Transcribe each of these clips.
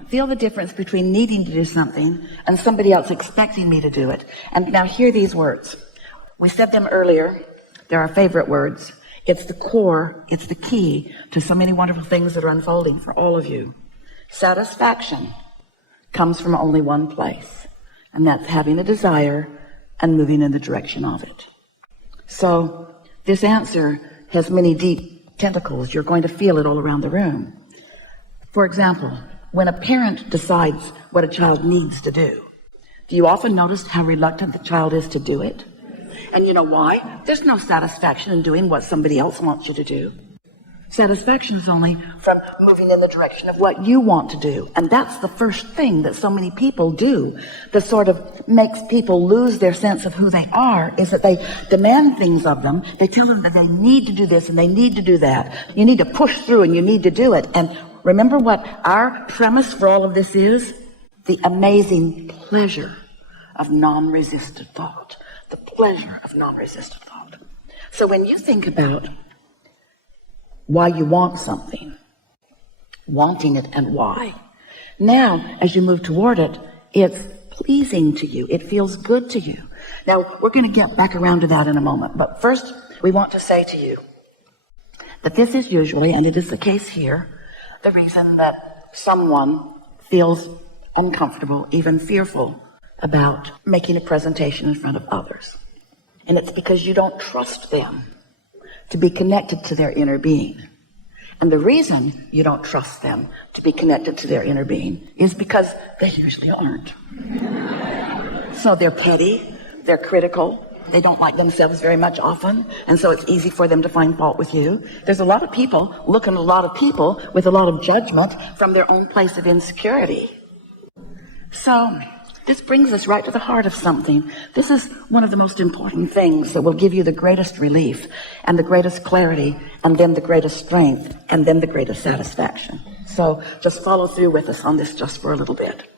feel the difference between needing to do something and somebody else expecting me to do it. And now hear these words. We said them earlier. They're our favorite words. It's the core, it's the key to so many wonderful things that are unfolding for all of you. Satisfaction comes from only one place, and that's having a desire and moving in the direction of it. So this answer has many deep tentacles. You're going to feel it all around the room. For example, when a parent decides what a child needs to do you often notice how reluctant the child is to do it? And you know why? There's no satisfaction in doing what somebody else wants you to do. Satisfaction is only from moving in the direction of what you want to do. And that's the first thing that so many people do that sort of makes people lose their sense of who they are, is that they demand things of them. They tell them that they need to do this and they need to do that. You need to push through and you need to do it. And remember what our premise for all of this is? The amazing pleasure of non-resistant thought. The pleasure of non-resistant thought. So when you think about why you want something, wanting it and why, now as you move toward it, it's pleasing to you. It feels good to you. Now we're going to get back around to that in a moment. But first we want to say to you that this is usually, and it is the case here, the reason that someone feels uncomfortable, even fearful about making a presentation in front of others. And it's because you don't trust them to be connected to their inner being. And the reason you don't trust them to be connected to their inner being is because they usually aren't. So they're petty, they're critical, they don't like themselves very much often, and so it's easy for them to find fault with you. There's a lot of people looking at a lot of people with a lot of judgment from their own place of insecurity. So this brings us right to the heart of something. This is one of the most important things that will give you the greatest relief and the greatest clarity and then the greatest strength and then the greatest satisfaction. So just follow through with us on this just for a little bit.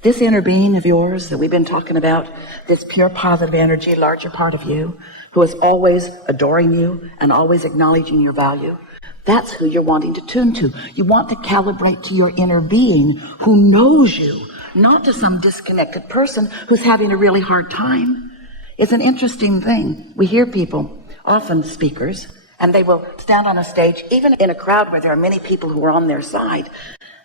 This inner being of yours that we've been talking about, this pure positive energy, larger part of you, who is always adoring you and always acknowledging your value, that's who you're wanting to tune to. You want to calibrate to your inner being who knows you, not to some disconnected person who's having a really hard time. It's an interesting thing. We hear people, often speakers, and they will stand on a stage, even in a crowd where there are many people who are on their side.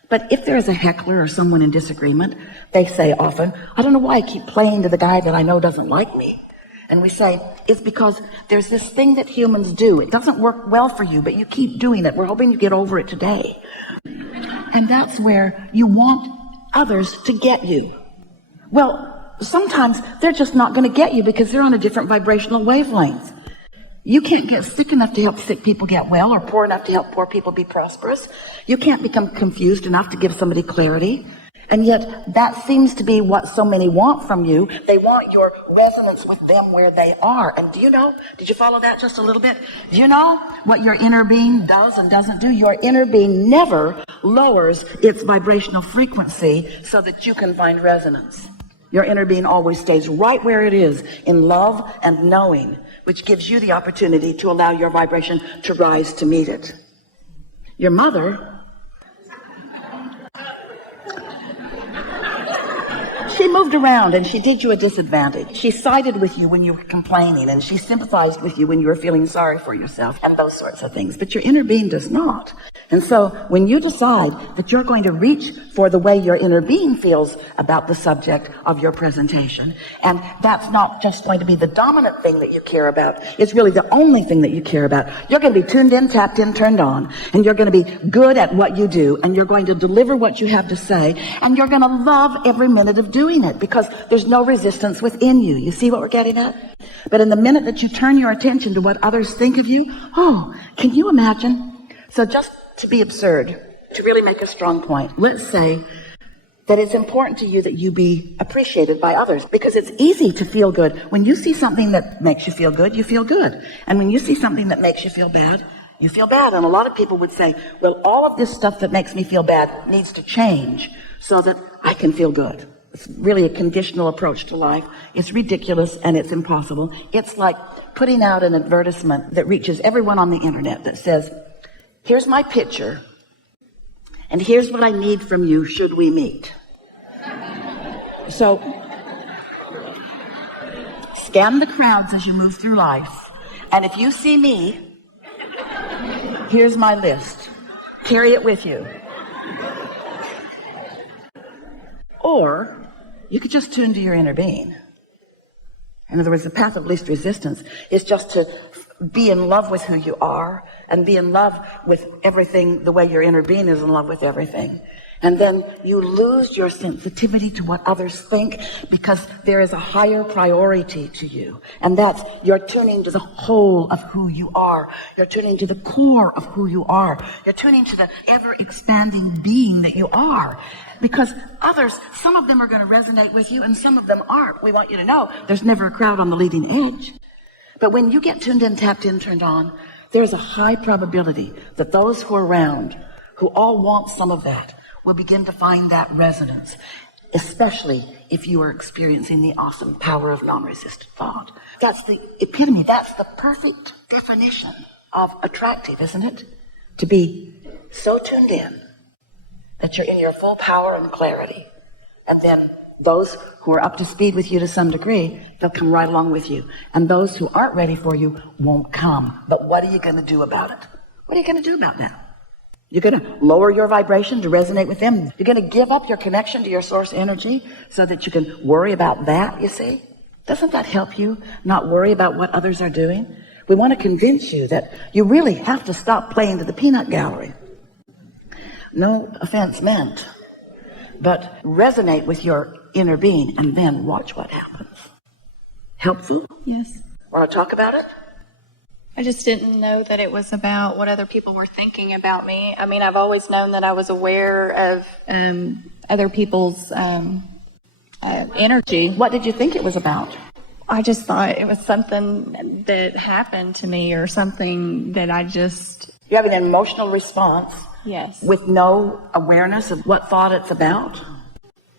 But if there is a heckler or someone in disagreement, they say often, I don't know why I keep playing to the guy that I know doesn't like me. And we say, it's because there's this thing that humans do. It doesn't work well for you, but you keep doing it. We're hoping you get over it today. And that's where you want others to get you. Well, sometimes they're just not going to get you because they're on a different vibrational wavelength. You can't get sick enough to help sick people get well, or poor enough to help poor people be prosperous. You can't become confused enough to give somebody clarity. And yet that seems to be what so many want from you. They want your resonance with them where they are. And do you know, did you follow that just a little bit? Do you know what your inner being does and doesn't do? Your inner being never lowers its vibrational frequency so that you can find resonance. Your inner being always stays right where it is, in love and knowing, which gives you the opportunity to allow your vibration to rise to meet it. Your mother, she moved around and she did you a disadvantage. She sided with you when you were complaining, and she sympathized with you when you were feeling sorry for yourself and those sorts of things. But your inner being does not. And so when you decide that you're going to reach for the way your inner being feels about the subject of your presentation, and that's not just going to be the dominant thing that you care about, it's really the only thing that you care about. You're going to be tuned in, tapped in, turned on, and you're going to be good at what you do, and you're going to deliver what you have to say, and you're going to love every minute of doing it because there's no resistance within you. You see what we're getting at? But in the minute that you turn your attention to what others think of you, can you imagine? So just to be absurd, to really make a strong point, let's say that it's important to you that you be appreciated by others, because it's easy to feel good. When you see something that makes you feel good, you feel good. And when you see something that makes you feel bad, you feel bad. And a lot of people would say, well, all of this stuff that makes me feel bad needs to change so that I can feel good. It's really a conditional approach to life. It's ridiculous and it's impossible. It's like putting out an advertisement that reaches everyone on the internet that says, here's my picture, And here's what I need from you should we meet. So, scan the crowds as you move through life. And if you see me, here's my list. Carry it with you. Or you could just tune to your inner being. In other words, the path of least resistance is just to be in love with who you are and be in love with everything the way your inner being is in love with everything. And then you lose your sensitivity to what others think because there is a higher priority to you. And that's you're tuning to the whole of who you are. You're tuning to the core of who you are. You're tuning to the ever-expanding being that you are. Because others, some of them are going to resonate with you and some of them aren't. We want you to know there's never a crowd on the leading edge. But when you get tuned in, tapped in, turned on, there's a high probability that those who are around, who all want some of that, will begin to find that resonance, especially if you are experiencing the awesome power of non-resistant thought. That's the epitome, that's the perfect definition of attractive, isn't it? To be so tuned in that you're in your full power and clarity. And then those who are up to speed with you to some degree, they'll come right along with you. And those who aren't ready for you won't come. But what are you going to do about it? What are you going to do about that? You're going to lower your vibration to resonate with them. You're going to give up your connection to your source energy so that you can worry about that, you see? Doesn't that help you not worry about what others are doing? We want to convince you that you really have to stop playing to the peanut gallery. No offense meant, but resonate with your inner being and then watch what happens. Helpful? Yes. Want to talk about it? I just didn't know that it was about what other people were thinking about me. I mean, I've always known that I was aware of other people's energy. What did you think it was about? I just thought it was something that happened to me or something that I just... You have an emotional response. Yes. With no awareness of what thought it's about?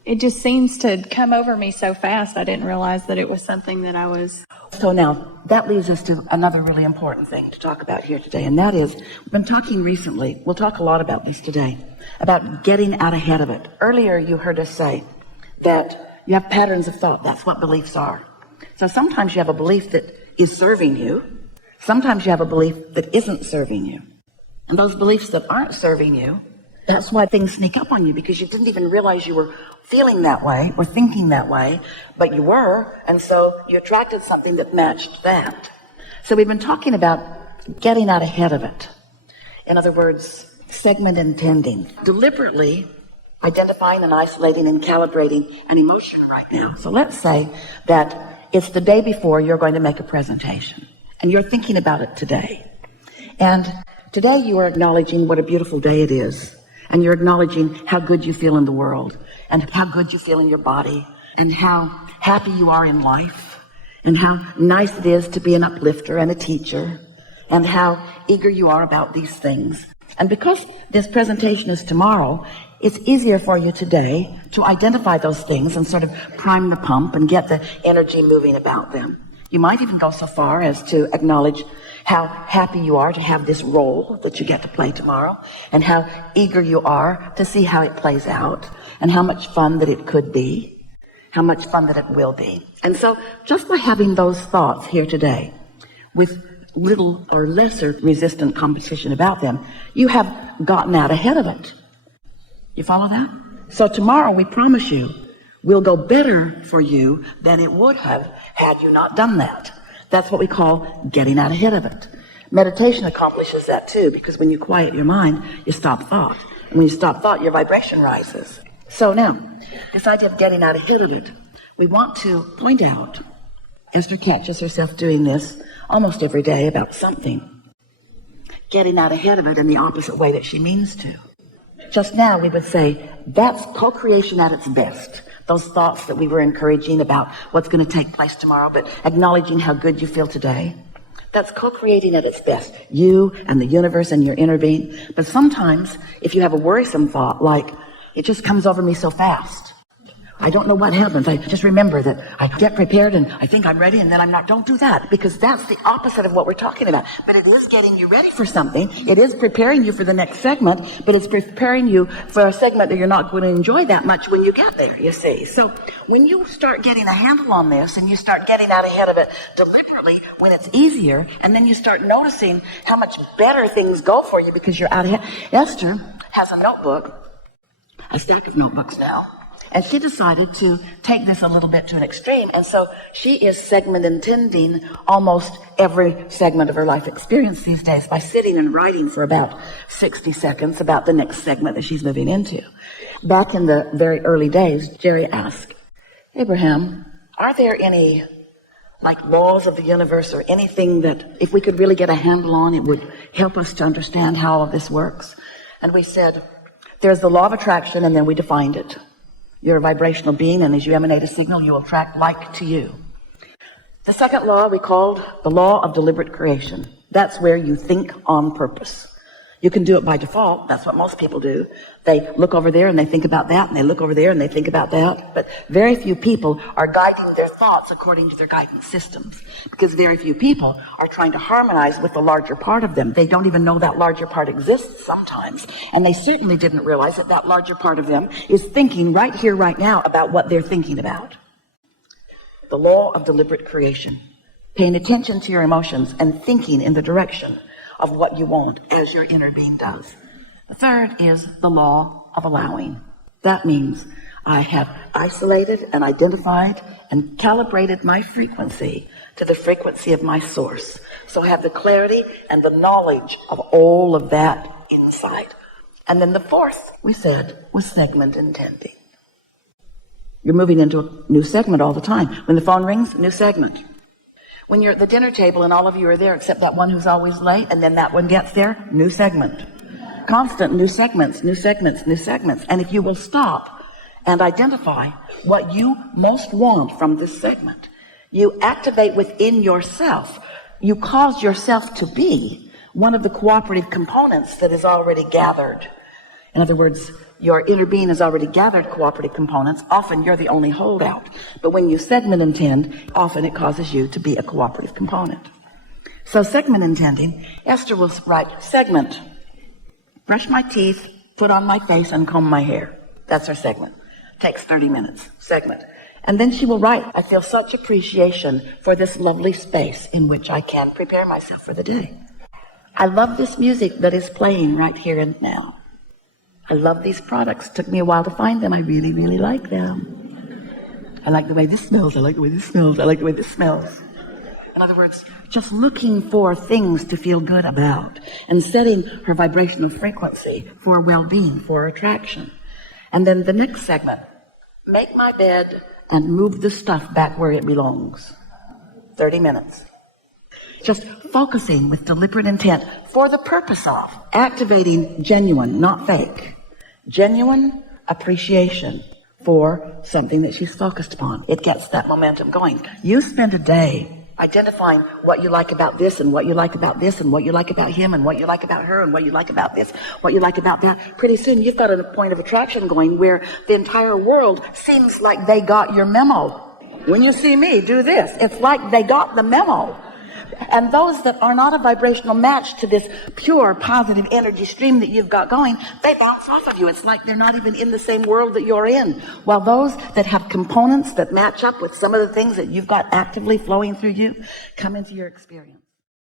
It just seems to come over me so fast. I didn't realize that it was something that I was... So now, that leads us to another really important thing to talk about here today, and that is, we've been talking recently, we'll talk a lot about this today, about getting out ahead of it. Earlier, you heard us say that you have patterns of thought. That's what beliefs are. So sometimes you have a belief that is serving you. Sometimes you have a belief that isn't serving you. And those beliefs that aren't serving you, that's why things sneak up on you, because you didn't even realize you were feeling that way or thinking that way, but you were, and so you attracted something that matched that. So we've been talking about getting out ahead of it. In other words, segment intending, deliberately identifying and isolating and calibrating an emotion right now. So let's say that it's the day before you're going to make a presentation, and you're thinking about it today. And today you are acknowledging what a beautiful day it is. And you're acknowledging how good you feel in the world and how good you feel in your body and how happy you are in life and how nice it is to be an uplifter and a teacher and how eager you are about these things. And because this presentation is tomorrow, it's easier for you today to identify those things and sort of prime the pump and get the energy moving about them. You might even go so far as to acknowledge how happy you are to have this role that you get to play tomorrow, and how eager you are to see how it plays out, and how much fun that it could be, how much fun that it will be. And so just by having those thoughts here today, with little or lesser resistant competition about them, you have gotten out ahead of it. You follow that? So tomorrow, we promise you, will go better for you than it would have had you not done that. That's what we call getting out ahead of it. Meditation accomplishes that too, because when you quiet your mind, you stop thought. And when you stop thought, your vibration rises. So now, this idea of getting out ahead of it, we want to point out, Esther catches herself doing this almost every day about something, getting out ahead of it in the opposite way that she means to. Just now, we would say, that's co-creation at its best. Those thoughts that we were encouraging about what's going to take place tomorrow, but acknowledging how good you feel today. That's co-creating at its best. You and the universe and your inner being. But sometimes, if you have a worrisome thought, like, it just comes over me so fast, I don't know what happens. I just remember that I get prepared and I think I'm ready and then I'm not. Don't do that, because that's the opposite of what we're talking about. But it is getting you ready for something. It is preparing you for the next segment, but it's preparing you for a segment that you're not going to enjoy that much when you get there, you see. So when you start getting a handle on this and you start getting out ahead of it deliberately when it's easier, and then you start noticing how much better things go for you because you're out ahead. Esther has a notebook, a stack of notebooks now. And she decided to take this a little bit to an extreme. And so she is segment intending almost every segment of her life experience these days by sitting and writing for about 60 seconds about the next segment that she's moving into. Back in the very early days, Jerry asked, Abraham, are there any laws of the universe or anything that if we could really get a handle on, it would help us to understand how all of this works? And we said, there's the law of attraction, and then we defined it. You're a vibrational being, and as you emanate a signal, you will attract like to you. The second law we called the law of deliberate creation. That's where you think on purpose. You can do it by default. That's what most people do. They look over there and they think about that, and they look over there and they think about that. But very few people are guiding their thoughts according to their guidance systems, because very few people are trying to harmonize with the larger part of them. They don't even know that larger part exists sometimes. And they certainly didn't realize that that larger part of them is thinking right here, right now about what they're thinking about. The law of deliberate creation. Paying attention to your emotions and thinking in the direction of what you want as your inner being does. The third is the law of allowing. That means I have isolated and identified and calibrated my frequency to the frequency of my source. So I have the clarity and the knowledge of all of that inside. And then the fourth, we said, was segment intending. You're moving into a new segment all the time. When the phone rings, new segment. When you're at the dinner table and all of you are there except that one who's always late, and then that one gets there, new segment. Constant new segments, new segments, new segments. And if you will stop and identify what you most want from this segment, you activate within yourself. You cause yourself to be one of the cooperative components that is already gathered. In other words, your inner being has already gathered cooperative components. Often you're the only holdout. But when you segment intend, often it causes you to be a cooperative component. So segment intending, Esther will write segment. Brush my teeth, put on my face, and comb my hair. That's her segment. Takes 30 minutes. Segment. And then she will write, I feel such appreciation for this lovely space in which I can prepare myself for the day. I love this music that is playing right here and now. I love these products. Took me a while to find them. I really, really like them. I like the way this smells. I like the way this smells. I like the way this smells. In other words, just looking for things to feel good about and setting her vibrational frequency for well-being, for attraction. And then the next segment, make my bed and move the stuff back where it belongs. 30 minutes. Just focusing with deliberate intent for the purpose of activating genuine, not fake, genuine appreciation for something that she's focused upon. It gets that momentum going. You spend a day identifying what you like about this and what you like about this and what you like about him and what you like about her and what you like about this, what you like about that. Pretty soon you've got a point of attraction going where the entire world seems like they got your memo. When you see me do this, it's like they got the memo. And those that are not a vibrational match to this pure positive energy stream that you've got going, they bounce off of you. It's like they're not even in the same world that you're in. While those that have components that match up with some of the things that you've got actively flowing through you come into your experience.